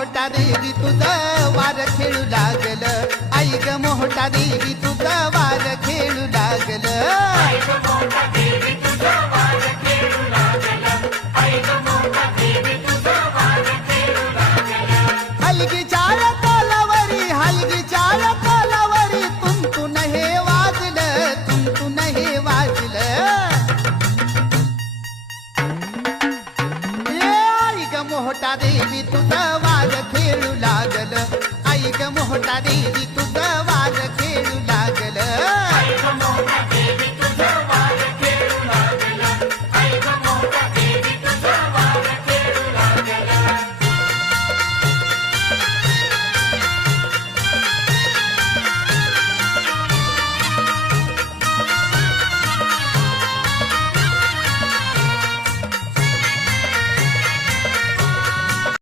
मोहटा देवी तुझं वार खेळू लागल, आई ग मोहटा देवी तुझं वार खेळू लागल. हलगीच्या तोलावरी हलगीच्या तोलावरी तुंतुन हे वाजलं, तुंतुन हे वाजलं. आई ग मोहटा देवी तुझं वार खेळू लागल, आई ग मोहटा देवी तुझं वार खेळू